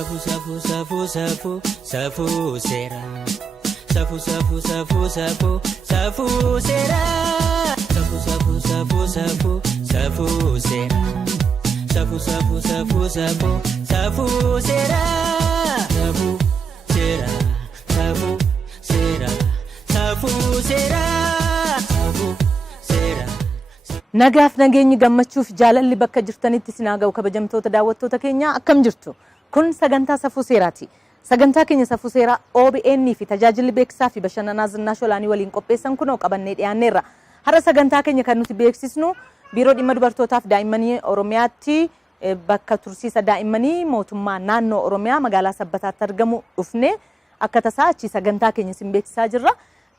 Safu safu safu safu safu sera. Safu safu safu safu safu sera. Safu safu safu safu safu sera. Safu safu safu safu safu sera. Safu sera. Safu sera. Safu sera. Safu sera. Nagaaf nageenyi gammachuuf jaalalli bakka jirtanitti sinaa ga'u kabajamtoota daawwattoota keenya akkam jirtu? Kun sagantaa safuu seeraati. Sagantaa keenya safuu seeraa OBN fi tajaajilli beeksisaa fi bashannanaa Zinnaa Sholaanii waliin qopheessan kunoo qabannee dhiyaanneerra. Har'a sagantaa keenya kan nuti beeksisnu biiroo dhimma dubartootaaf daa'immanii Oromiyaatti bakka tursiisa daa'immanii mootummaa naannoo Oromiyaa magaalaa Sabbataatti argamu dhufne akka tasaa achi sagantaa keenya sin beeksisaa jirra.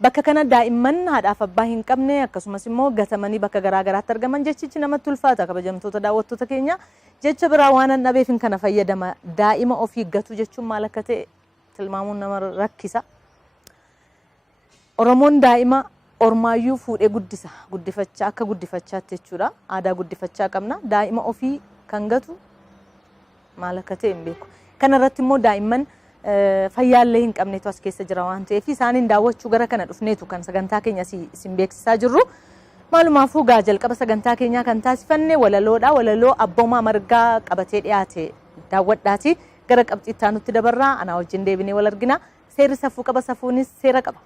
Bakka kana daa'imman haadhaaf abbaa hin qabne akkasumas immoo gatamanii bakka garaa garaatti argaman jechichi namatti ulfaata kabajamtoota daawwattoota keenya. Jecha biraa waan an dhabeef kana fayyadama. Daa'ima ofii gatu jechuun maal akka ta'e tilmaamuun nama rakkisa. Oromoon daa'ima ormaayyuu fuudhee guddisa. Guddifachaa akka guddifachaatti jechuudha. Aadaa guddifachaa qabna. Daa'ima ofii kan gatu maal akka ta'e hin beeku. Kana irratti immoo daa'imman fayyaallee hin qabneetu as keessa jira waan ta'eef isaaniin daawwachuu gara kana dhufneetu kan sagantaa keenya isin beeksisaa jirru. Maalumaafuu gaa jalqaba sagantaa keenyaa kan taasifanne walaloodha. Walaloo abboomaa margaa qabatee dhiyaate daawwadhaati. Gara qabxiitti aanutti dabarraa anaa wajjin deebinee wal argina. Seerri safuu qaba, safuunis seera qaba.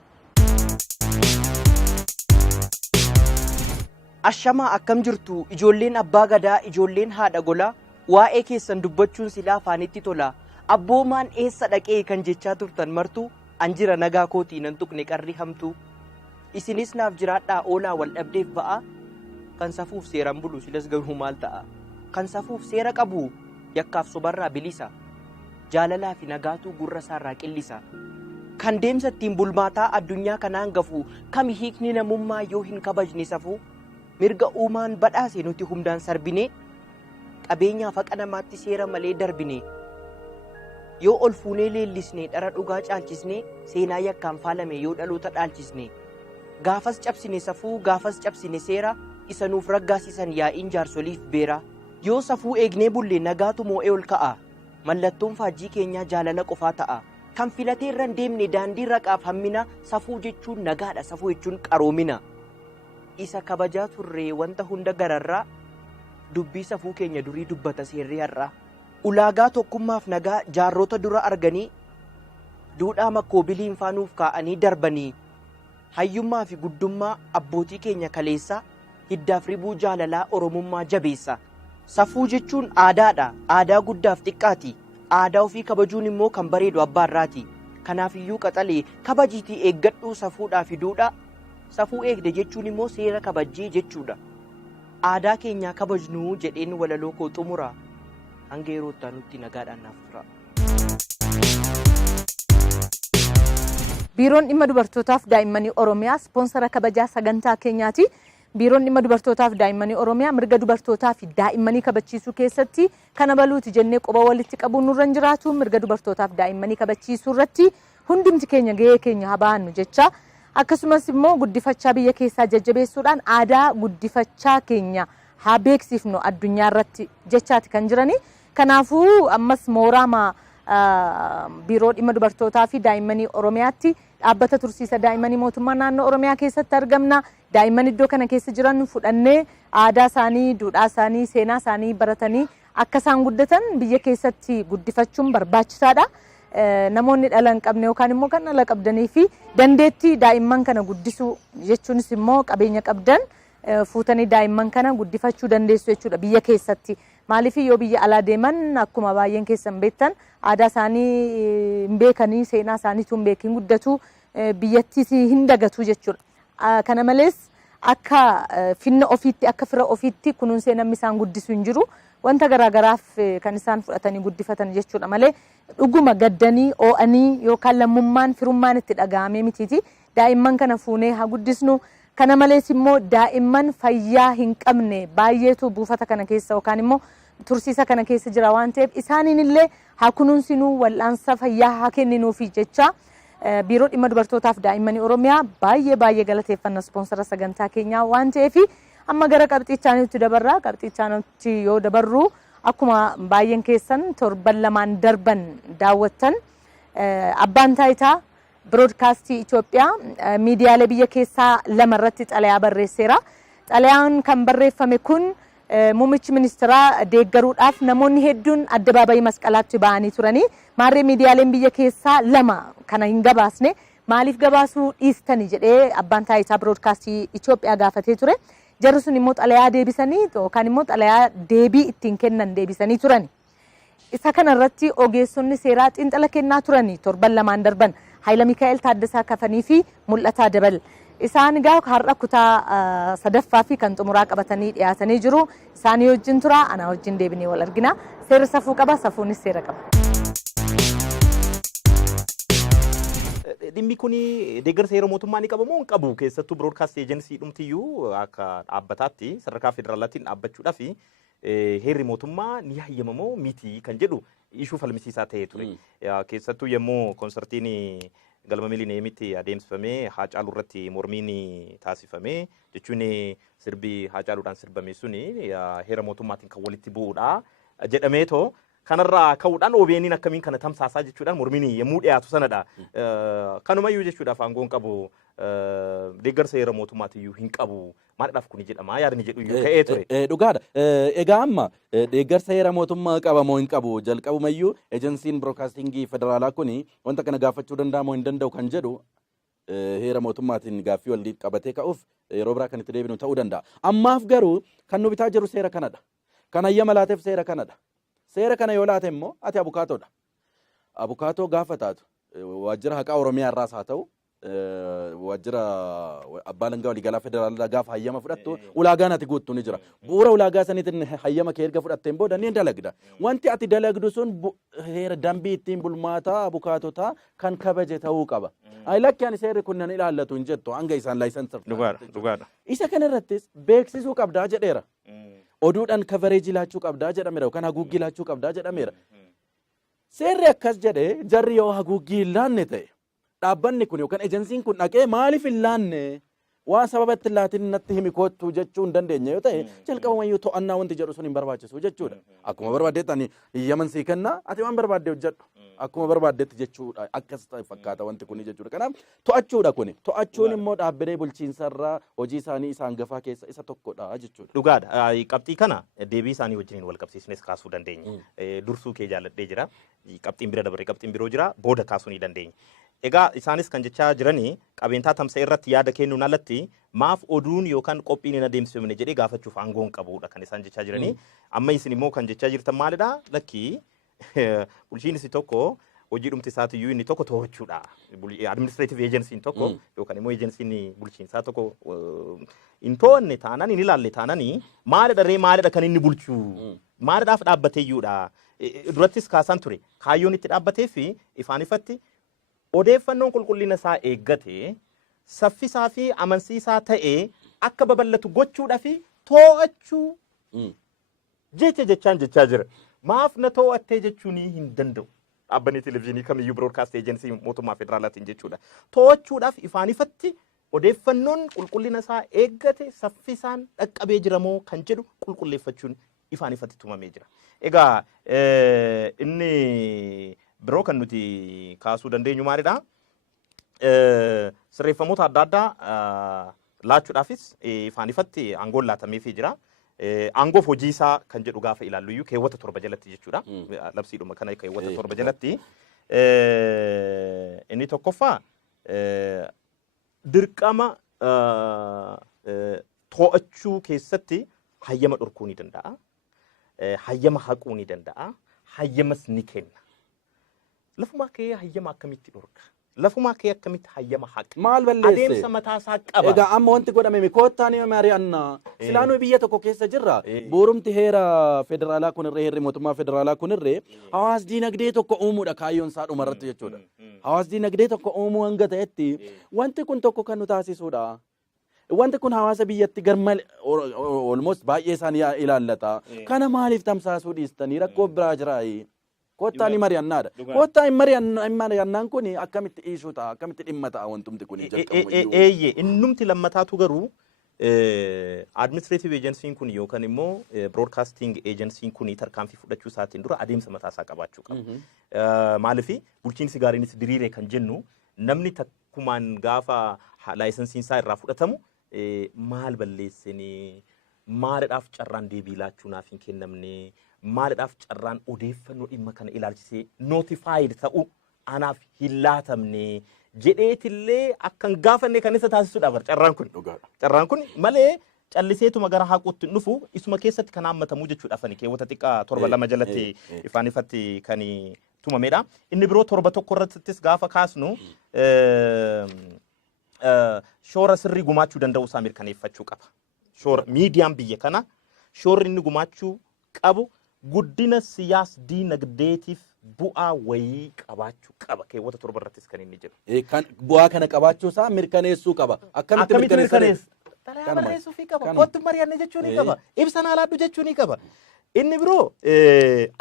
Ashamaa akkam jirtu ijoolleen abbaa gadaa, ijoolleen haadha golaa, waa'ee keessan dubbachuun silaa afaanitti tola. Abboomaan eessa dhaqee kan jechaa turtan martu, anjira nagaa kootii nan tuqne qarri hamtu. Isinis naaf jiraadhaa oolaa wal dhabdeef ba'a. Kan safuuf seeraan bulu silas garuu maal ta'a? Kan safuuf seera qabu yakkaaf sobarraa bilisa. Jaalalaa fi nagaatu gurra isaarraa qillisa. Kan deemsa ittiin bulmaataa addunyaa kanaan gafu kami hiikni namummaa yoo hin kabajne safuu. Mirga uumaan badhaase nuti hundaan sarbine. Qabeenyaaf haqa namaatti seera malee darbine. Yoo ol fuunee leellisne dhara dhugaa caalchisne seenaa yakkaan faalame yoo dhaloota dhaalchisne. Gaafas cabsine safuu gaafas cabsine seera isa nuuf raggaasisan yaa'iin jaarsoliif beera. Yoo safuu eegnee bulle nagaatu moo'ee ol ka'a. Mallattoon faajjii keenyaa jaalala qofaa ta'a. Kan filatee irra hin deemne daandii raqaaf hammina. Safuu jechuun nagaadha, safuu jechuun qaroomina. Isa kabajaa turree wanta hunda gararraa dubbii safuu keenya durii dubbata seerri har'aa. Ulaagaa tokkummaaf nagaa jaarrota dura arganii duudhaa makkoobiliin faanuuf kaa'anii darbanii. Hayyummaa fi guddummaa abbootii keenya kaleessa hiddaaf ribuu jaalalaa oromummaa jabeessa. Safuu jechuun aadaadha, aadaa guddaaf xiqqaati. Aadaa ofii kabajuun immoo kan bareedu abbaarraati. Kanaaf iyyuu qaxalee kabajiitii eeggadhuu safuudhaa fi duudhaa. Safuu eegde jechuun immoo seera kabajjii jechuudha. Aadaa keenyaa kabajnuu jedheen walaloo koo xumura. Hanga yeroo itti nutti nagaadhaan naaf tura. Biiroon dhimma dubartootaaf daa'immanii Oromiyaa ispoonsara kabajaa sagantaa keenyaati. Biiroon dhimma dubartootaaf daa'immanii Oromiyaa mirga dubartootaa fi daa'immanii kabachiisuu keessatti kana baluuti jennee quba walitti qabuun nurra jiraatu. Mirga dubartootaaf daa'immanii kabachiisuu irratti hundumti keenya gahee keenya haa baannu jecha. Akkasumas immoo guddifachaa biyya keessaa jajjabeessuudhaan aadaa guddifachaa keenya haa beeksifnu addunyaa irratti jechaati kan jirani. Kanaafuu ammas mooraa biiroo dhimma dubartootaa fi daa'immanii Oromiyaatti dhaabbata tursiisa daa'immanii mootummaa naannoo Oromiyaa keessatti argamna. Daa'imman iddoo kana keessa jiran fudhannee aadaa isaanii, duudhaa isaanii, seenaa isaanii baratanii akka isaan guddatan biyya keessatti guddifachuun barbaachisaadha. Namoonni dhala hin qabne yookaan immoo kan dhala qabdanii fi dandeettii daa'imman kana guddisuu jechuunis immoo qabeenya qabdan fuutanii daa'imman kana guddifachuu dandeessu jechuudha biyya keessatti. Maaliif yoo biyya alaa deeman akkuma baay'een keessan beektan aadaa isaanii hin beekanii seenaa isaaniitu hin beekin guddatu biyyattis hin dagatu jechuudha. Kana malees akka finna ofiitti akka fira ofiitti kunuunsee namni isaan guddisu hin jiru. Wanta garaagaraaf kan isaan fudhatanii guddifatan jechuudha malee dhuguma gaddanii oo'anii yookaan lammummaan firummaan itti dhaga'amee mitiiti. Daa'imman kana fuunee haa guddisnu. Kana malees immoo daa'imman fayyaa hin qabne baay'eetu buufata kana keessa yookaan immoo tursiisa kana keessa jira waan ta'eef isaaniin illee haa kunuunsinuu wal'aansa fayyaa haa kenninuufi jecha biiroo dhimma dubartootaaf daa'immanii Oromiyaa baay'ee galateeffanna ispoonsara sagantaa keenyaa waan ta'eef amma gara qabxiichaanitti dabarraa. Qabxiichaanitti yoo dabarru akkuma baay'een keessan torban lamaan darban daawwattan abbaan taayitaa Broadcastii Itoophiyaa miidiyaalee biyya keessaa lama irratti xalayaa barreesseera. Xalayaan kan barreeffame kun muummichi ministeeraa deeggaruudhaaf namoonni hedduun addabaabayii masqalaatti ba'anii turanii maarree miidiyaaleen biyya keessaa lama kana hin gabaasne maaliif gabaasuu dhiistanii jedhee abbaan taayitaa Broadcastii Itoophiyaa gaafatee ture. Jarri sun immoo xalayaa deebisanii yookaan immoo xalayaa deebii ittiin kennan deebisanii turani. Isa kanarratti ogeessonni seeraa xiinxala kennaa turani torban lamaan darban Haayila Mikaa'el Taaddasaa Kafanii fi Mul'ataa Dabal. Isaan egaa har'a kutaa sadaffaa fi kan xumuraa qabatanii dhiyaatanii jiru. Isaanii wajjin tura, anaa wajjin deebinee wal argina. Seera safuu qaba, safuunis seera qaba. Dhimmi kun deeggarsa yeroo mootummaa ni qabamoo hin qabu keessattuu broadcast agency dhumtiyyuu akka dhaabbataatti sadarkaa federaalatiin dhaabbachuudhaaf heerri mootummaa ni hayyamamoo miti kan jedhu ishuu falmisiisaa ta'ee ture. Keessattuu yommuu konsertiin galma miilineemitti adeemsifamee Haacaaluu irratti mormiin taasifamee jechuun sirbi Haacaaluudhaan sirbame suni heera mootummaatiin kan walitti bu'uudha jedhameetoo kanarraa ka'uudhaan OBN'n akkamiin kana tamsaasaa jechuudhaan mormiin yommuu dhiyaatu sanadha. Kanumayyuu jechuudhaaf aangoon qabu deeggarsa heera mootummaatiyyuu hin qabu maadhaaf kuni jedhama yaadni jedhu iyyuu ka'ee ture. Dhugaadha. Egaa amma deeggarsa heera mootummaa qaba moo hin qabu jalqabumayyuu ejensiin broadcastingii federaalaa kuni wanta kana gaafachuu danda'a moo hin danda'u kan jedhu heera mootummaatiin gaaffii wal qabatee ka'uuf yeroo biraa kan itti deebinu ta'uu danda'a. Ammaaf garuu kan nu bitaa jiru seera kanadha. Kan hayyama laateef seera kanadha. Seera kana yoo laate immoo ati abukaatoodha. Abukaatoo gaafa taatu waajjira haqaa Oromiyaa irraas haa ta'u waajjira abbaa alangaa waliigalaa federaalaa gaafa hayyama fudhattu ulaagaan ati guuttu ni jira. Bu'uura ulaagaa saniitiin hayyama kee erga fudhatteen booda ni dalagda. Wanti ati dalagdu sun heera dambii ittiin bulmaataa abukaatotaa kan kabaje ta'uu qaba. Lakki ani seerri kun nan ilaallatu hin jettu hanga isaan laayisansa. Dhugaadha. Isa kanarrattis beeksisuu qabdaa jedheera. Oduudhaan kavereejii laachuu qabdaa jedhameera yookaan haguuggii laachuu qabdaa jedhameera. Seerri akkas jedhee jarri yoo haguuggii hin laanne ta'e dhaabbanni kun yookaan ejensiin kun dhaqee maaliif hin laanne waan sababa itti laatiin natti himi kootu jechuu hin dandeenye yoo ta'e jalqabumayyuu to'annaa wanti jedhu sun hin barbaachisu jechuudha. Akkuma barbaaddeetti ani hiyyaman sii kennaa ati waan barbaadde hojjedhu akkuma barbaaddeetti jechuudha akkas fakkaata wanti kun jechuudha. Kanaaf to'achuudha kuni to'achuun immoo dhaabbilee bulchiinsarraa hojii isaanii isaan gafaa keessa isa tokkodha jechuudha. Dhugaadha. Qabxii kana deebii isaanii wajjiniin wal qabsiisnes kaasuu dandeenya. Dursuu kee jaalladhee jira. Qabxiin bira dabaree qabxiin biroo jira. Booda kaasuu ni dandeenya. Egaa isaanis kan jechaa jiranii qabeentaa tamsa'e irratti yaada kennuun alatti maaf oduun yookaan qophiin hin adeemsifamne jedhee gaafachuuf aangoon qabudha kan isaan jechaa jiranii. Amma isin immoo kan jechaa jirtan maalidha? Lakki bulchiinsi tokko hojii dhumti isaatiyyuu inni tokko to'achuudha. Administrative agency tokko yookaan immoo agensiin bulchiinsaa tokko hin to'anne taanaan hin ilaalle taananii maalidha kan inni bulchu maalidhaaf dhaabbateeyyuudha. Durattis kaasaan ture kaayyoon itti dhaabbatee fi ifaan ifatti odeeffannoon qulqullina isaa eeggatee saffisaa fi amansiisaa ta'ee akka babal'atu gochuudhaa fi to'achuu jechaan jechaa jira. Maaf na to'attee jechuun hin danda'u. Dhaabbanni televezyiinii kamiyyuu broadcast agency mootummaa federaalaatiin jechuudha. To'achuudhaaf ifaan ifatti odeeffannoon qulqullina isaa eeggate saffisaan dhaqqabee jiramoo kan jedhu qulqulleeffachuun ifaan ifatti tumamee jira. Egaa inni biroo kan nuti kaasuu dandeenyu maalidha? Sirreeffamoota adda addaa laachuudhaafis ifaan ifatti aangoon laatameefii jira. Aangoof hojii isaa kan jedhu gaafa ilaalluyyuu keewwata 7 jalatti jechuudha. Labsiidhuma kana keewwata 7 jalatti. Inni tokkoffaa dirqama to'achuu keessatti hayyama dhorkuu ni danda'a. Hayyama haquu ni danda'a. Hayyamas ni kenna. Lafumaa kee hayyama akkamitti dhorka? Lafumaa kee akkamitti hayyama haqa? Maal balleesse? Adeemsa mataasaa qaba. Egaa amma wanti godhame koottaan mari'annaa. Silaanuu biyya tokko keessa jirra. Boorumti heera federaalaa kunirree heerri mootummaa federaalaa kunirree hawaas diinagdee tokko uumuudha kaayyoon isaa dhumarratti jechuudha. Hawaas diinagdee tokko uumuu hanga ta'etti wanti kun tokko kan nu taasisuudha. Wanti kun hawaasa biyyatti garmal almost baay'ee isaan ilaallata. Kana maaliif tamsaasuu dhiistanii rakkoo biraa jiraayi? Koottaan mari'annaadha. Koottaan mari'annaan kun akkamitti dhiisuu ta'a? Akkamitti dhimma ta'a wantumti kun jalqabu? Innumti lammataatu garuu administrative agency kun yookaan immoo broadcasting agency kun tarkaanfii fudhachuu isaatiin dura adeemsa mataa isaa qabaachuu qaba. Maaliif bulchiinsi gaariinis diriiree kan jennu namni takkumaan gaafa laayisensiin isaa irraa fudhatamu maal balleessinee maalidhaaf carraan deebii laachuu naaf hin kennamne maalidhaaf carraan odeeffannoo dhimma kana ilaalchisee notified ta'u anaaf hin laatamne jedheetillee akkan gaafanne kan isa taasisuudhaaf carraan kun. Carraan kun malee calliseetuma gara haquutti dhufu isuma keessatti kan hammatamu jechuudha fani keewwata xiqqaa 7 jalatti ifaan ifatti kan tumamedha. Inni biroo 7 irrattis gaafa kaasnu shoora sirrii gumaachuu danda'u isaa mirkaneeffachuu qaba. Shoora miidiyaan biyya kana shoorri inni gumaachuu qabu guddina siyaas diinagdeetiif bu'aa wayii qabaachuu qaba. Keewwata 7 irrattis kan inni jiru. Kan bu'aa kana qabaachuu isaa mirkaneessuu qaba. Akkamitti mirkaneessa? Xalayaa barreessuu fi qaba. Kottu mari'anne jechuu ni qaba. Ibsa laaddu jechuu ni qaba. Inni biroo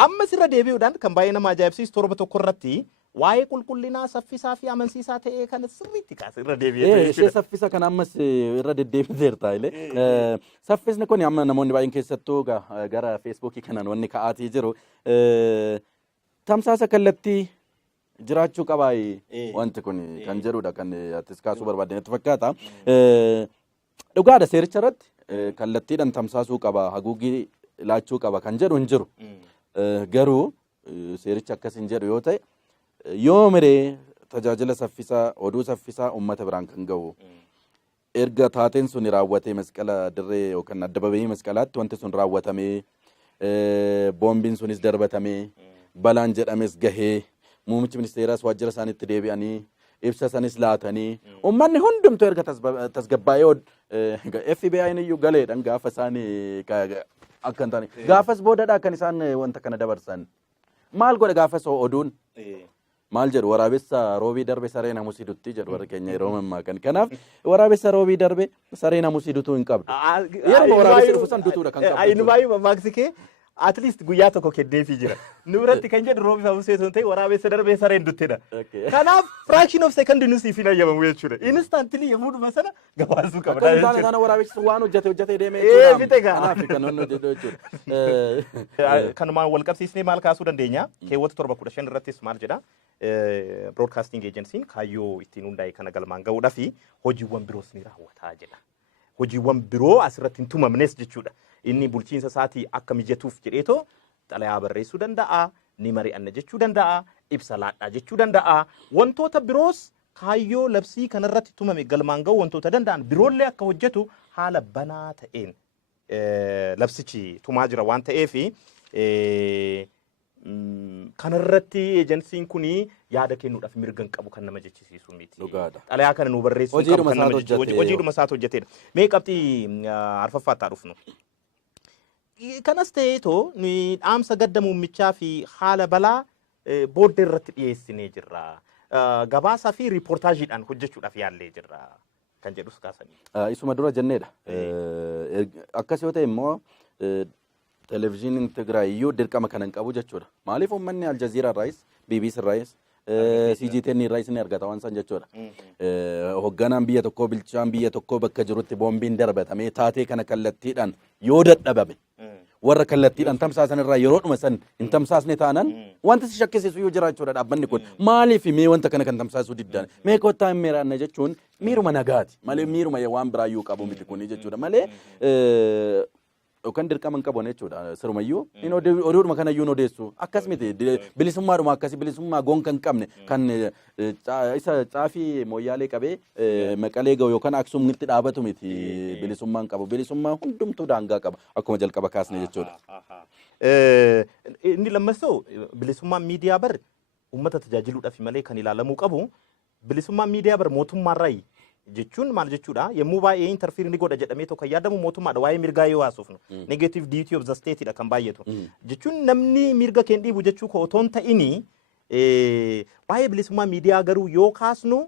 amma sirra deebi'uudhaan kan baay'ee nama ajaa'ibsiisu 7 irratti waa'ee qulqullinaa saffisaa fi amansiisaa ta'ee kan sirriitti kaasa irra deebi'ee ishee saffisa kan ammas irra deddeebiteerta illee saffisni kun amma namoonni baay'een keessattuu gara feesbuukii kanaan wanni ka'aatii jiru tamsaasa kallattii jiraachuu qabaa wanti kun kan jedhudha kan atis kaasuu barbaaddan itti fakkaata. Dhugaadha seericha irratti kallattiidhaan tamsaasuu qaba haguuggii laachuu qaba kan jedhu hin jiru. Garuu seericha akkas hin jedhu yoo ta'e yoo miree tajaajila saffisaa oduu saffisaa uummata biraan kan ga'u erga taateen sun raawwatee masqala dirree yookaan adda babayii masqalaatti wanti sun raawwatamee boombiin sunis darbatamee balaan jedhames gahee muummichi ministeeraas waajjira isaaniitti deebi'anii ibsa sanis laatanii uummanni hundumtuu erga tasgabbaa'ee FBI'n iyyuu galeedhaan gaafa isaan akka hin taane gaafas boodadhaa kan isaan wanta kana dabarsan maal godhe gaafas oduun maal jedhu waraabessa roobii darbe saree namusii dutti jedhu warri keenya yeroo mammaakan kanaaf waraabessa roobii darbe saree namusii dutuu hin qabdu yeroo waraabessi dhufu san dutuudha kan qabdu. Inni baay'ee mammaaksike at least guyyaa tokko kenneefii jira. Nu biratti kan jedhu roobii namusii sun ta'e waraabessa darbee sareen duttedha. Kanaaf fraction of second nusiif hin ayyamamu jechuudha. Instantly yommuu dhuma sana gabaasuu qabda jechuudha. Kana waraabessi waan hojjetee deemee jechuudha. Kanaaf kan inni hojjetu jechuudha. Kanumaan wal qabsiisnee maal kaasuu dandeenya? Keewwata 715 irrattis maal jedha? Broadcasting agency kaayyoo ittiin hundaa'e kana galmaan ga'uudhaa fi hojiiwwan biroos ni raawwataa jedha. Hojiiwwan biroo asirratti hin tumamnes jechuudha. Inni bulchiinsa isaatii akka mijatuuf jedheetoo xalayaa barreessuu danda'a, ni mari'anna jechuu danda'a, ibsa laadhaa jechuu danda'a. Wantoota biroos kaayyoo labsii kanarratti tumame galmaan ga'u wantoota danda'an biroollee akka hojjetu haala banaa ta'een labsichi tumaa jira waan ta'eef kanarratti ejensiin kuni yaada kennuudhaaf mirga qabu kan nama jechisiisu miti. Xalayaa kana nu barreessuu qabu kan nama jechisiisu hojiidhuma isaatu hojjetedha. Mee qabxii arfaffaatti dhufnu. Kanas ta'eetoo nuyi dhaamsa gadda muummichaa fi haala balaa booddee irratti dhiyeessinee jirra. Gabaasaa fi riipoortaajiidhaan hojjechuudhaaf yaallee jirra kan jedhus kaasanii. Isuma dura jenneedha. Akkas yoo ta'e immoo televezyiiniin Tigraay iyyuu dirqama kana hin qabu jechuudha. Maaliif uummanni Aljazeeraa irraayis, BBC irraayis, CGTN irraayis ni argata waan san jechuudha. Hoogganaan biyya tokkoo bilchaan biyya tokkoo bakka jirutti boombiin darbatamee taatee kana kallattiidhaan yoo dadhabame warra kallattiidhaan tamsaasan irraa yeroo dhuma san hin tamsaasne taanan wanti si shakkisiisu yoo jiraachuudha dhaabbanni kun maaliif mee wanta kana kan tamsaasuu diddaan mee kottaa hin meeraanne jechuun miiruma nagaati malee miiruma waan biraayyuu qabu miti kun jechuudha malee yookaan dirqama hin qabu jechuudha sirumayyuu inni oduudhuma kanayyuu odeessu akkas miti bilisummaadhuma akkasii bilisummaa goonka hin qabne kan isa caafii mooyyaalee qabee maqalee ga'u yookaan aksuumitti dhaabatu miti bilisummaa hin qabu bilisummaa hundumtuu daangaa qaba akkuma jalqaba kaasne jechuudha. Inni lammaffaa bilisummaa miidiyaa bar uummata tajaajiluudhaaf malee kan ilaalamuu qabu bilisummaa miidiyaa bar mootummaarraa jechuun maal jechuudha yommuu baay'ee interfere ni godha jedhamee tokko yaadamu mootummaadha waa'ee mirgaa yoo haasofnu negative duty of the state dha kan baay'atu jechuun namni mirga keen dhiibu jechuu ko otoon ta'ini waa'ee bilisummaa miidiyaa garuu yoo kaasnu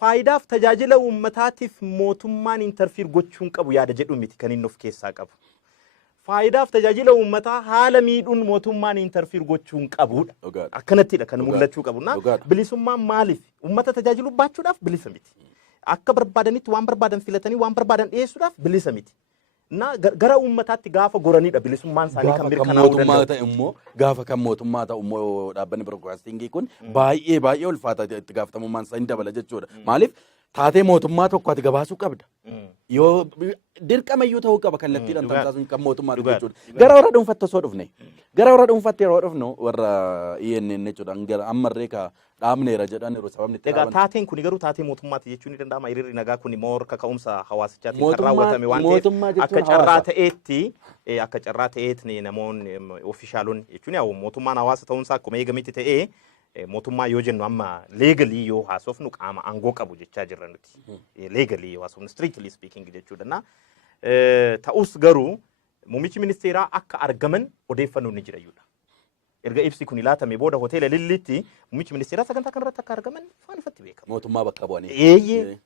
faayidaaf tajaajila uummataatiif mootummaan interfere gochuun qabu yaada jedhu miti kan inni of keessaa qabu. Faayidaaf tajaajila uummataa haala miidhuun mootummaan interfere gochuun qabudha. Akkanattidha kan mul'achuu qabuna. Bilisummaan maaliif uummata tajaajilu baachuudhaaf bilisa miti. akka barbaadanitti waan barbaadan filatanii waan barbaadan dhiyeessuudhaaf bilisa miti. Na gara uummataatti gaafa goranidha bilisummaan isaanii kan mirkanaa'uu danda'u. Gaafa kan mootummaa ta'u immoo dhaabbanni biroodkaastingii kun baay'ee ulfaata itti gaafatamummaan isaa hin dabala jechuudha. Maaliif taatee mootummaa tokko ati gabaasuu qabda. Yoo dirqamayyuu ta'uu qaba kallattiidhaan tamsaasuun kan mootummaa dhufu jechuudha. Gara warra dhuunfaatti osoo dhufne gara warra dhuunfaatti yeroo dhufnu warra ENN jechuudhaan gara ammarree ka dhaabneera jedhan yeroo sababni itti Egaa taateen kun garuu taatee mootummaatti jechuun ni danda'ama. Hiriirri nagaa kun immoo harka ka'umsa hawaasichaatiin kan raawwatame waan ta'eef akka carraa ta'eetti namoonni ofishaalonni jechuun yaa mootummaan hawaasa ta'uunsaa akkuma eegametti ta'ee mootummaa yoo jennu amma leegalii yoo haasofnu qaama aangoo qabu jechaa jirra nuti. Leegalii yoo haasofnu strictly speaking jechuudha. Ta'us garuu muummichi ministeeraa akka argaman odeeffannoon ni jira jechuudha. Erga ibsi kun ilaatamee booda hoteela Lilliitti muummichi ministeeraa sagantaa kanarratti akka argaman waan ifatti beekama. Mootummaa bakka bu'anii.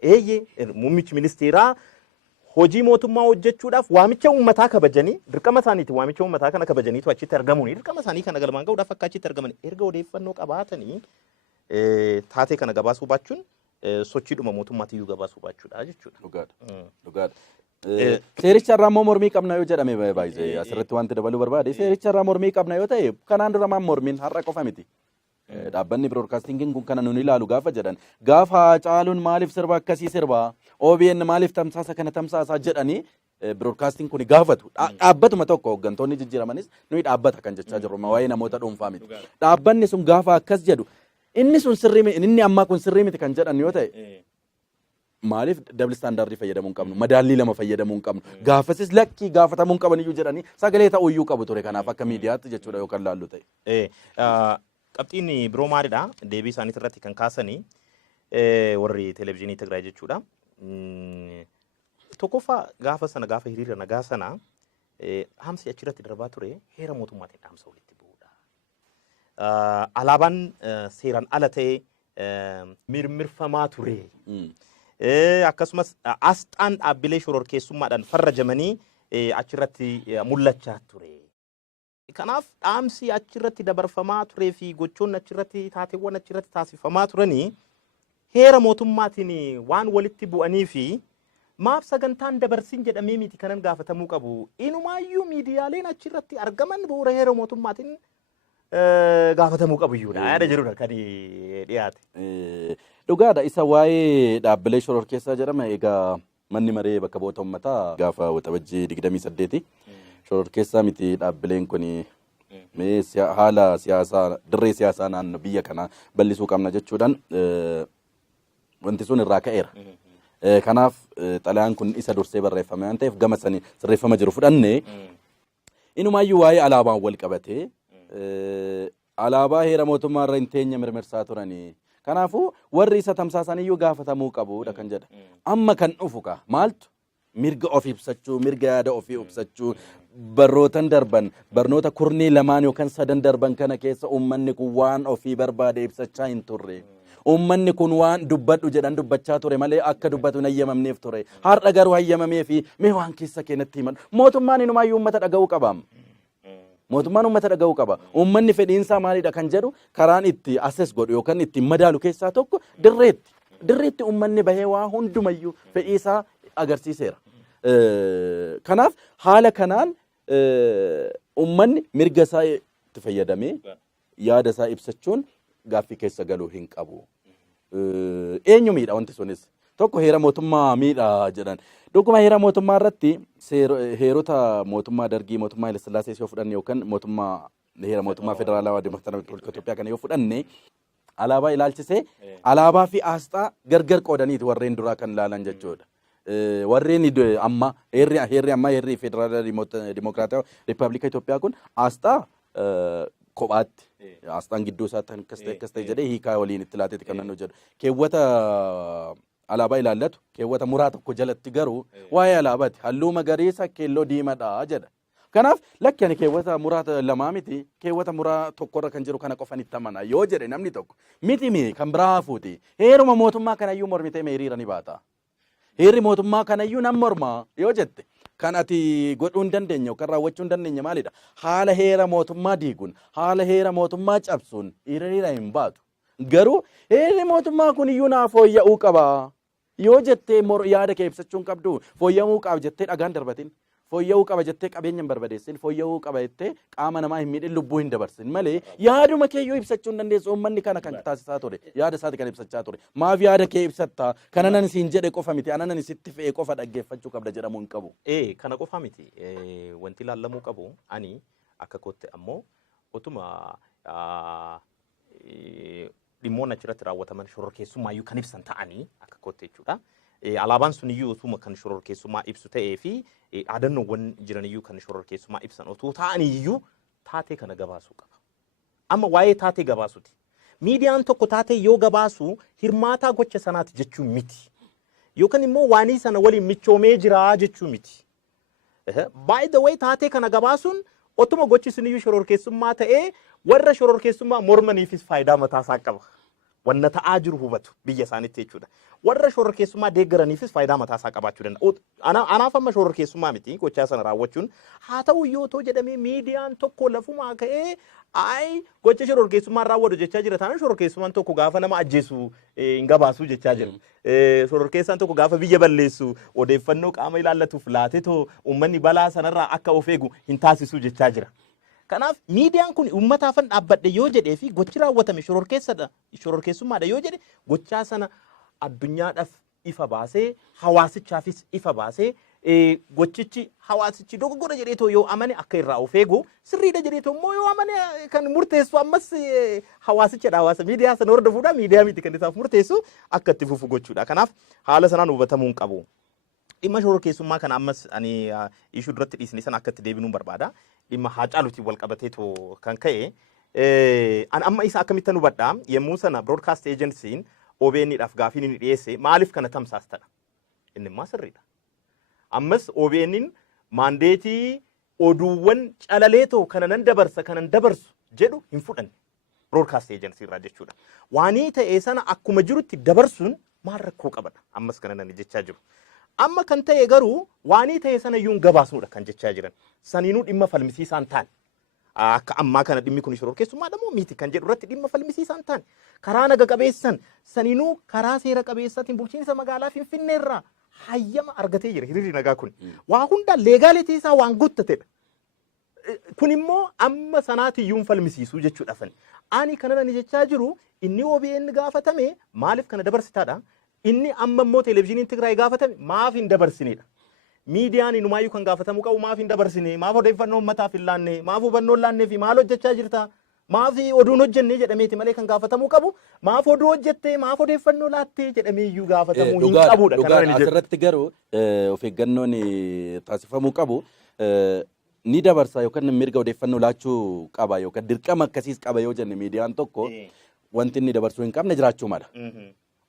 Eeyyee muummichi ministeeraa hojii mootummaa hojjechuudhaaf waamicha uummataa kabajanii dirqama isaaniitiin waamicha uummataa kana kabajaniitu achitti argamuuni dirqama isaanii kana galmaan ga'uudhaaf akka achitti argaman erga odeeffannoo qabaatanii taatee kana gabaasuu baachuun sochiidhuma mootummaatiyyuu gabaasuu baachuudha jechuudha. Dhugaadha. Seericha irraa immoo mormii qabna yoo jedhame baay'ee asirratti wanti dabaluu barbaade seericha irraa mormii qabna yoo ta'e kanaan dura maan mormiin har'a qofa miti. Dhaabbanni biroodkaastingiin kun kana nuuni ilaalu gaafa jedhan gaafa Hacaaluun maaliif sirba akkasii sirbaa OBN maaliif tamsaasa kana tamsaasaa jedhanii biroodkaastiin kun gaafatu dhaabbatuma tokko hooggantoonni jijjiiramanis nuyi dhaabbata kan jechaa jirru waa'ee namoota dhuunfaa miti. Dhaabbanni sun gaafa akkas jedhu inni sun sirrii miti inni ammaa kun sirrii miti kan jedhan yoo ta'e maaliif dabli istaandaardii fayyadamuu hin qabnu madaallii lama fayyadamuu hin qabnu gaafasis lakkii gaafatamuu hin qaban iyyuu jedhanii sagalee ta'uu iyyuu qabu ture kanaaf akka miidiyaatti jechuudha yookaan laallu ta'e. Qabxiin biroo maalidha deebii isaaniitti irratti kan kaasanii warri televezyiinii Tigraay jechuudha. Tokkoffaa gaafa sana gaafa hiriira nagaa sana haamsi achirratti darbaa ture heera mootummaatiin dhaamsa walitti bu'uudha. Alaabaan seeraan ala ta'e mirmirfamaa ture. Akkasumas asxaan dhaabbilee shororkeessummaadhaan farrajamanii achirratti mul'achaa ture. Kanaaf dhaamsi achirratti dabarfamaa turee fi gochoonni achirratti taateewwan achirratti taasifamaa turanii heera mootummaatiin waan walitti bu'anii fi maaf sagantaan dabarsin jedhamee miti kanan gaafatamuu qabu. Inumaayyuu miidiyaaleen achirratti argaman bu'uura heera mootummaatiin gaafatamuu qabu iyyuudha. Yaada jirudha kan dhiyaate. Dhugaadha isa waa'ee dhaabbilee shororkeessaa jedhama egaa manni maree bakka bu'oota uummataa gaafa waxabajjii 28 shororkeessaa miti dhaabbileen kun haala siyaasaa dirree siyaasaa naannoo biyya kanaa bal'isuu qabna jechuudhaan wanti sun irraa ka'eera. Kanaaf xalayaan kun isa dursee barreeffame waan ta'eef gama sanii sirreeffama jiru fudhannee inumaayyuu waa'ee alaabaan wal qabatee alaabaa heera mootummaa irra hin teenye mirmirsaa turanii. Kanaafuu warri isa tamsaasan iyyuu gaafatamuu qabuudha kan jedha. Amma kan dhufu ka maaltu mirga of ibsachuu mirga yaada ofii ibsachuu barrootan darban barnoota kurnii lamaan yookaan sadan darban kana keessa uummanni kun waan ofii barbaade ibsachaa hin turre. Uummanni kun waan dubbadhu jedhan dubbachaa ture malee akka dubbatu hin hayyamamneef ture. Har'a garuu hayyamamee fi mee waan keessa keenyatti himan. Mootummaan inumaayyuu uummata dhaga'uu qaba. Mootummaan uummata dhaga'uu qaba. Uummanni fedhiinsaa maalidha kan jedhu karaan itti assess godhu yookaan itti madaalu keessaa tokko dirreetti. Dirreetti uummanni bahee waa hundumayyuu fedhiisaa agarsiiseera. Kanaaf haala kanaan uummanni mirga isaa itti fayyadamee yaada isaa ibsachuun gaaffii keessa galuu hin qabu. Eenyu miidha wanti sunis tokko heera mootummaa miidha jedhan. Dhuguma heera mootummaa irratti heerota mootummaa dargii mootummaa Haile Sillaasee yoo fudhanne yookaan heera mootummaa federaalawaa dimokiraatawaa Itoophiyaa kana yoo fudhanne alaabaa ilaalchisee alaabaa fi asxaa gargar qoodaniiti warreen duraa kan ilaalan jechuudha. Warreen amma heerri federaalawaa dimokiraatawaa Riippaabilika Itoophiyaa kun asxaa kophaatti asxaan gidduu isaatti akkas ta'e jedhee hiikaa waliin itti laateeti kan naannoo jedhu. Keewwata alaabaa ilaallatu keewwata muraa tokko jalatti garuu waa'ee alaabaati halluu magariisa keelloo diimaadha jedha. Kanaaf lakki ani keewwata muraa lamaa miti keewwata muraa tokkorra kan jiru kana qofan itti amana yoo jedhe namni tokko miti kan biraa hafuuti. Heeruma mootummaa kanayyuu mormitee hiriira ni baata. Heerri mootummaa kanayyuu nan mormaa yoo jette kan ati godhuu hin dandeenye yookaan raawwachuu hin dandeenye maalidha? Haala heera mootummaa diiguun haala heera mootummaa cabsuun hiriira hin baatu. Garuu heerri mootummaa kun iyyuu naaf fooyya'uu qaba. yoo jettee yaada kee ibsachuun qabdu fooyya'uu qaba jettee dhagaan darbatin. Fooyya'uu qaba jettee qabeenya hin barbadeessin. Fooyya'uu qaba jettee qaama namaa hin miidhin lubbuu hin dabarsin malee yaaduma kee yoo ibsachuu hin dandeessu uummanni kana kan taasisaa ture yaada isaati kan ibsachaa ture. Maaf yaada kee ibsatta kana nan siin jedhe qofa miti ana nan sitti fe'ee qofa dhaggeeffachuu qabda jedhamuu hin qabu. Kana qofa miti wanti ilaallamuu qabu ani akka kootte ammoo utuma dhimmoonni achirratti raawwataman shororkeessummaa kan ibsan ta'anii akka kootte jechuudha. Alaabaan sun iyyuu utuma kan shororkeessummaa ibsu ta'ee fi dhaadannoowwan jiran iyyuu kan shororkeessummaa ibsan otoo ta'anii iyyuu taatee kana gabaasuu qaba. Amma waa'ee taatee gabaasuuti. Miidiyaan tokko taatee yoo gabaasu hirmaataa gocha sanaati jechuun miti. Yookaan immoo waanii sana waliin michoomee jira jechuun miti. By the way taatee kana gabaasuun otuma gochi sun iyyuu shororkeessummaa ta'ee warra shororkeessummaa mormaniifis faayidaa mataasaa qaba. Wanna ta'aa jiru hubatu biyya isaaniitti jechuudha. Warra shororkeessummaa deeggaraniifis faayidaa mataasaa qabaachuu danda'a. Anaaf amma shororkeessummaa miti gochaa sana raawwachuun haa ta'u iyyuu otoo jedhamee miidiyaan tokko lafumaa ka'ee gocha shororkeessummaa raawwatu jechaa jira taanaan shororkeessummaan tokko gaafa nama ajjeesu hin gabaasu jechaa jira. Shororkeessaan tokko gaafa biyya balleessu odeeffannoo qaama ilaallatuuf laatetoo uummanni balaa sanarraa akka of eegu hin taasisu jechaa jira. Kanaaf miidiyaan kun uummataafan dhaabbadhe yoo jedhee fi gochi raawwatame shororkeessummaadha yoo jedhe gochaa sana addunyaadhaaf ifa baasee hawaasichaafis ifa baasee gochichi hawaasichi dogoggora jedheetoo yoo amane akka irraa of eegu sirriidha jedheetoo immoo yoo amane kan murteessu ammas hawaasichadha hawaasa miidiyaa sana hordofuudha miidiyaa miti kan isaaf murteessu akka itti fufu gochuudha. Kanaaf haala sanaan hubatamuu hin qabu. Dhimma shororkeessummaa kana ammas ani ishuu duratti dhiisnee sana akka itti deebinuun barbaada. Dhimma Haacaaluutiin wal qabateetoo kan ka'e an amma isa akkamittan hubadha yemmuu sana broadcast agency'n OBN'dhaaf gaafii inni dhiyeesse maaliif kana tamsaastadha inni immoo sirriidha. Ammas OBN'n maandeetii oduuwwan calaleetoo kana nan dabarsa kanan dabarsu jedhu hin fudhanne broadcast agency irraa jechuudha. Waanii ta'ee sana akkuma jirutti dabarsuun maal rakkoo qabadha ammas kana nan jechaa jiru. Amma kan ta'e garuu waanii ta'e sana iyyuu gabaasuudha kan jechaa jiran. Saniinuu dhimma falmisiisaan ta'an. Akka ammaa kana dhimmi kun shororkeessummaadha moo miti kan jedhu irratti dhimma falmisiisaan ta'an. Karaa naga qabeessan saniinuu karaa seera qabeessaatiin bulchiinsa magaalaa Finfinneerraa hayyama argatee jira hiriirri nagaa kun. Waa hundaan leegaalitii isaa waan guuttatedha. Kun immoo amma sanaatiyyuu falmisiisuu jechuudhaafani. Ani kanarra ni jechaa jiru inni OBN gaafatame maaliif kana dabarsitaadha? Inni amma immoo televezyiiniin Tigraay gaafatame maaf hin dabarsinedha. Miidiyaan inumaayyuu kan gaafatamuu qabu maaf hin dabarsine, maaf odeeffannoo uummataaf hin laanne, maaf hubannoo hin laannee fi maal hojjechaa jirta, maaf oduun hojjenne jedhameeti malee kan gaafatamuu qabu, maaf oduu hojjettee, maaf odeeffannoo laattee jedhameeyyuu gaafatamuu hin qabudha. Dhugaan asirratti garuu of eeggannoon taasifamuu qabu ni dabarsa yookaan mirga odeeffannoo laachuu qaba yookaan dirqama akkasiis qaba yoo jenne miidiyaan tokko wanti inni dabarsuu hin qabne jiraachuu mala.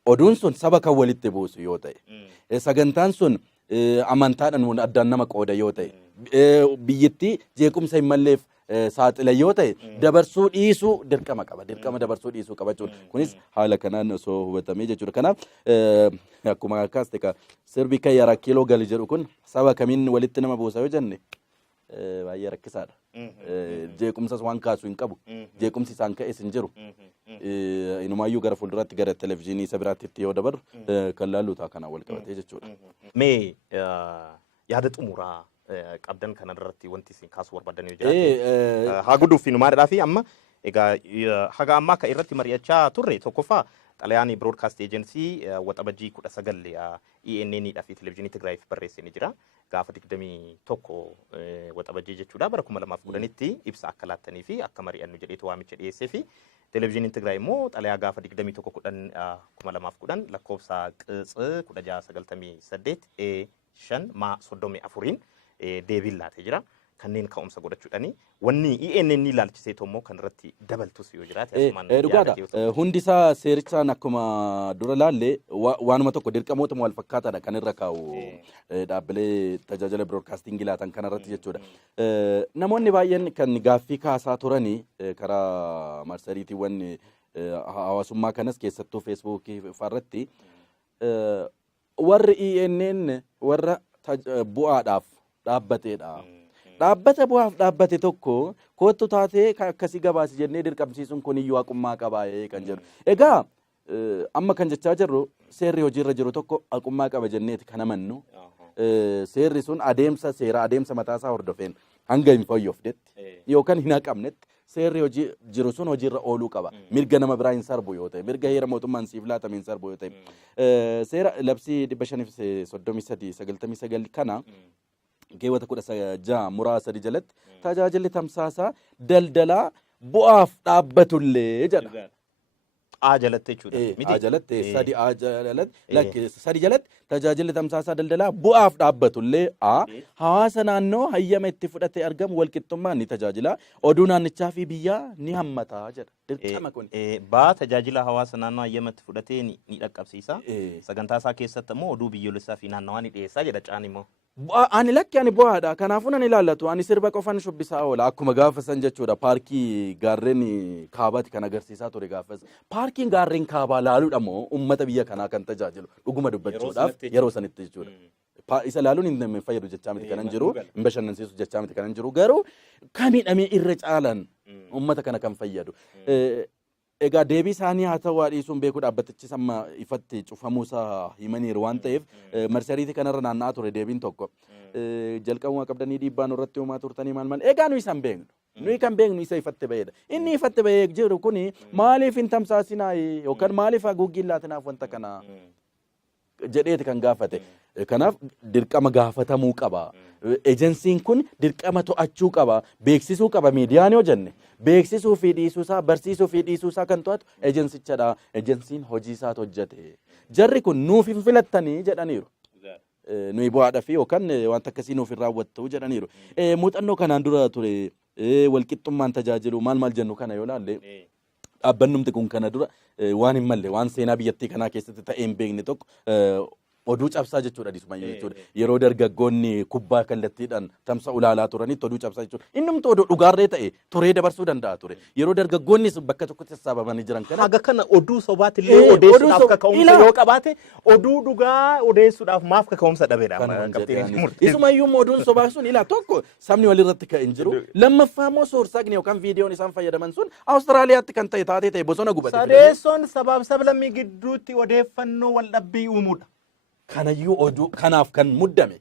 Oduun sun saba kan walitti buusu yoo ta'e sagantaan sun amantaadhaan addaan nama qooda yoo ta'e biyyattii jeequmsa hin malleef saaxila yoo ta'e dabarsuu dhiisuu dirqama qaba. Dirqama dabarsuu dhiisuu qaba jechuudha. Kunis haala kanaan osoo hubatamee jechuudha. Kanaaf akkuma akkas ta'e sirbi kan yaraa kiiloo gali jedhu kun saba kamiin walitti nama buusa yoo jenne baay'ee rakkisaadha. Jeequmsas waan kaasu hin qabu. Jeequmsi isaan ka'es hin jiru. Inumaayyuu gara fuulduraatti gara televezyiinii isa biraatti yoo dabarru kan laallu ta'a kanaan wal qabatee jechuudha. Mee yaada xumuraa qabdan kanarratti wanti isin kaasuu barbaadan yoo jiraate haa guduuf inumaadhaa fi amma egaa haga ammaa akka irratti mari'achaa turre tokkoffaa xalayaanii broadcast agency waxabajjii 19 ENN fi televezyiinii Tigraayiif barreessee ni jira. Gaafa 21 waxabajjii jechuudha bara 2010tti ibsa akka laattanii fi akka mari'annu jedheetu waamicha dhiyeessee fi televezyiiniin Tigraay immoo xalayaa gaafa 21 lakkoofsa qix 1698 5 maa 34 deebiin laatee jira. Kanneen ka'umsa godhachuudhaani wanni ENN ilaalchisee immoo kan irratti dabaltus yoo jiraate dhugaadha. Hundi isaa seerichaan akkuma dura laalle waanuma tokko dirqamootuma wal fakkaataadha kan irra kaa'u dhaabbilee tajaajila broadcasting laatan kana irratti jechuudha. Namoonni baay'een kan gaaffii kaasaa turanii karaa marsariitiiwwan hawaasummaa kanas keessattuu feesbuukii irratti warri ENN warra bu'aadhaaf dhaabbateedha. Dhaabbata bu'aaf dhaabbate tokko kootu taatee akkasii gabaasi jennee dirqamsiisuun kun iyyuu haqummaa qabaa kan jedhu. Egaa amma kan jechaa jirru seerri hojiirra jiru tokko haqummaa qaba jenneeti kan amannu. Seerri sun adeemsa mataasaa hordofeen hanga hin fooyyofnetti yookaan hin haqamnetti seerri hojii jiru sun hojiirra ooluu qaba. Mirga nama biraa hin sarbu yoo ta'e, mirga heera mootummaan siif laatame hin sarbu yoo ta'e. Seera labsii 533 kana keewwata 16 muraasa jalatti tajaajilli tamsaasaa daldalaa bu'aaf dhaabbatullee jedha. jalatti jechuudha. Jalatti sadi jalatti tajaajilli tamsaasaa daldalaa bu'aaf dhaabbatullee hawaasa naannoo hayyama itti fudhatee argamu walqixxummaan ni tajaajila. Oduu naannichaa fi biyyaa ni hammataa jedha. Dirqama kun. Tajaajila hawaasa naannoo hayyama itti fudhatee ni dhaqqabsiisa. Sagantaa isaa keessatti immoo oduu biyyoolessaa fi naannawaa ni dhiyeessaa jedha caan immoo. Ani lakki ani bu'aadha. Kanaafuu nan ilaallatu. Ani sirba qofan shubbisaa oola. Akkuma gaafa san jechuudha. Paarkii gaarreen kaabaati kan agarsiisaa ture gaafas. Paarkiin gaarreen kaabaa laaluudha moo uummata biyya kanaa kan tajaajilu dhuguma dubbachuudhaaf yeroo sanitti jechuudha. Isa laaluun hin fayyadu jechaa miti kanan jiru. Hin bashannansiisu jechaa miti kanan jiru. Garuu kan miidhamee irra caalan uummata kana kan fayyadu. Egaa deebii isaanii haa ta'u dhiisuun beekuu dhaabbatichis amma ifatti cufamuusaa himaniiru waan ta'eef marsariitii kanarra naanna'aa ture deebiin tokko. Jalqabuma qabdanii dhiibbaan irratti uumaa turtanii maal. Egaa nuyi san beeknu. Nuyi kan beeknu isa ifatti bahedha. Inni ifatti bahee jiru kuni maaliif hin tamsaasinaa yookaan maaliif haguuggii laatinaaf wanta kana jedheeti kan gaafate. Kanaaf dirqama gaafatamuu qaba. Ejensiin kun dirqama to'achuu qaba. Beeksisuu qaba miidiyaan yoo jenne. Beeksisuu fi dhiisuusaa barsiisuu fi dhiisuusaa kan to'atu ejensichadha. Ejensiin hojii isaatu hojjete. Jarri kun nuuf hin filattanii jedhaniiru. Nuyi bu'aadhaa fi yookaan wanta akkasii nuuf hin raawwattu jedhaniiru. Muuxannoo kanaan dura ture walqixxummaan tajaajilu maal jennu kana yoo laalle dhaabbannumti kun kana dura waan hin malle waan seenaa biyyattii kanaa keessatti ta'ee hin beekne tokko oduu cabsaa jechuudha dhiisumayyuu jechuudha. Yeroo dargaggoonni kubbaa kallattiidhaan tamsa ulaalaa turanitti oduu cabsaa jechuudha. Innumti oduu dhugaarree ta'e turee dabarsuu danda'a ture. Yeroo dargaggoonnis bakka tokkotti sassaabamanii jiran kana. Haga kana oduu sobaatti illee odeessuudhaaf kaka'umsa yoo qabaate oduu dhugaa odeessuudhaaf maaf kaka'umsa dhabeedha. Isumayyuu oduun sobaa sun ilaa tokko sabni walirratti ka'e hin jiru. Lammaffaa immoo soorsaagni yookaan viidiyoon isaan fayyadaman sun Awustiraaliyaatti kan ta'e bosona gubate. Sadeessoon sabaaf sablammii gidduutti odeeffannoo wal dhabbii uumuudha. Kanayyuu oduu kanaaf kan muddame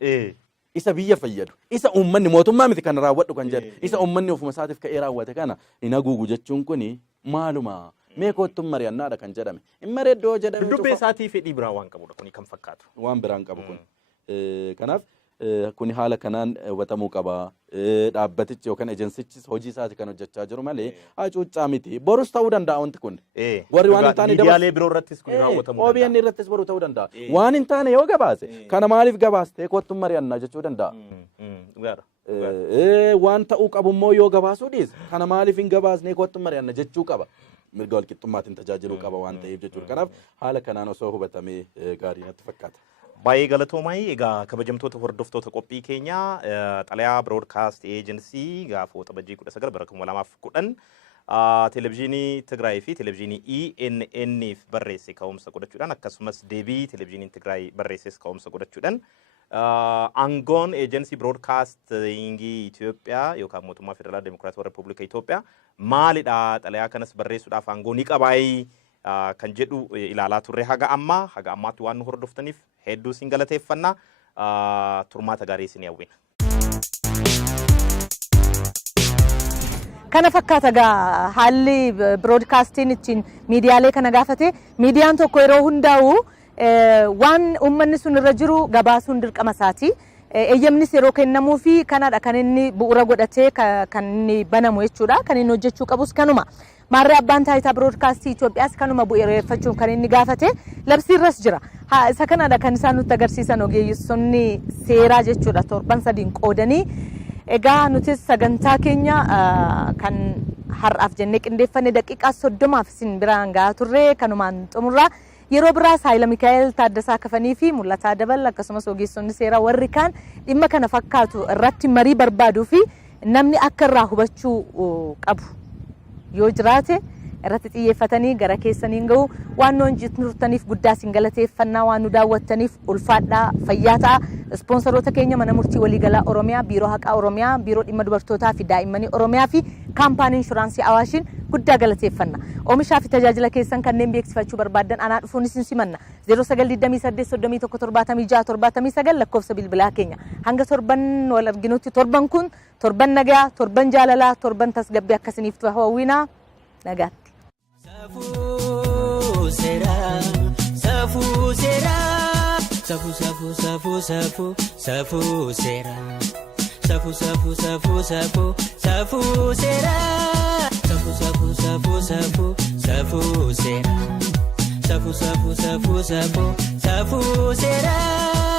isa biyya fayyadu isa uummanni mootummaa miti kan raawwadhu kan jedhe isa uummanni ofuma isaatiif ka'ee raawwate kana hin haguugu jechuun kuni maaluma meekoottu mari'annaadha kan jedhame hin mareeddoo jedhame dubbee isaatii fedhii biraa waan qabudha kuni kan fakkaatu waan biraan qabu kun kanaaf kuni haala kanaan hubatamuu qaba dhaabbatichi yookaan ejensichis hojii isaati kan hojjechaa jiru malee hacuuccaa miti borus ta'uu danda'a wanti kun warri waan hin taane miidiyaalee biroo irrattis kun raawwatamuu danda'a OBN irrattis boruu ta'uu danda'a waan hin taane yoo gabaase kana maaliif gabaastee kottu mari'annaa jechuu danda'a waan ta'uu qabu immoo yoo gabaasuu dhiise kana maaliif hin gabaasnee kottu mari'anna jechuu qaba mirga walqixxummaatiin tajaajiluu qaba waan ta'eef jechuudha kanaaf haala kanaan osoo hubatamee gaarii natti fakkaata. Baay'ee galatoomaa egaa kabajamtoota hordoftoota qophii keenya xalayaa Broadcast Agency gaafa waxabajjii 19 bara 2010 televezyiinii Tigraay fi televezyiinii ENN'if barreesse ka'umsa godhachuudhaan akkasumas deebii televezyiiniin Tigraay barreesses ka'umsa godhachuudhaan aangoon Agency Broadcasting Itoophiyaa yookaan mootummaa Federaalaa Dimokiraatawaa Reppublika Itoophiyaa maalidha xalayaa kanas barreessuudhaaf aangoo ni qabaayii kan jedhu ilaalaa turre haga ammaatti waan nu hordoftaniif hedduu isin galateeffannaa turmaata gaarii isin hawwina. Kana fakkaata gaa haalli broadcastiin ittiin miidiyaalee kana gaafate miidiyaan tokko yeroo hundaa'u waan uummanni sun irra jiru gabaasuun dirqama isaati. Eeyyamnis yeroo kennamuu fi kanadha kan inni bu'uura godhatee kan inni banamu jechuudha kan inni hojjechuu qabus kanuma. Maarree abbaan taayitaa broadcastii Itoophiyaas kanuma bu'uureeffachuun kan inni gaafate labsiirras jira. Isa kanadha kan isaan nutti agarsiisan ogeessonni seeraa jechuudha torban sadiin qoodanii. Egaa nutis sagantaa keenya kan har'aaf jennee qindeeffanne daqiiqaa 30 isin biraan gahaa turre kanumaan xumurraa. Yeroo biraas Haayila Mikaa'el Taaddasaa Kafanii fi Mul'ataa Dabal akkasumas ogeessonni seeraa warri kaan dhimma kana fakkaatu irratti marii barbaaduu fi namni akka irraa hubachuu qabu yoo jiraate irratti xiyyeeffatanii gara keessaniin gahu waan nu turtaniif guddaa isin galateeffannaa waan nu daawwattaniif ulfaadhaa fayyaa ta'a. Ispoonsaroota keenya mana murtii waliigalaa Oromiyaa, biiroo haqaa Oromiyaa, biiroo dhimma dubartootaa fi daa'immanii Oromiyaa fi kaampaanii inshuraansii Awaashiin guddaa galateeffanna. Oomishaa fi tajaajila keessan kanneen beeksifachuu barbaaddan anaa dhufuun isin simanna. 0928317679 lakkoofsa bilbilaa keenya. Hanga torban wal arginutti torban kun torban nagaa, torban jaalalaa, torban tasgabbii akkasiniif hawwinaa nagaatti. Safuu seeraa, safuu seeraa. Safuu safuu safuu safuu safuu seeraa. Safuu safuu safuu safuu safuu seeraa. Safuu safuu safuu safuu safuu seeraa. Safuu safuu safuu safuu safuu seeraa.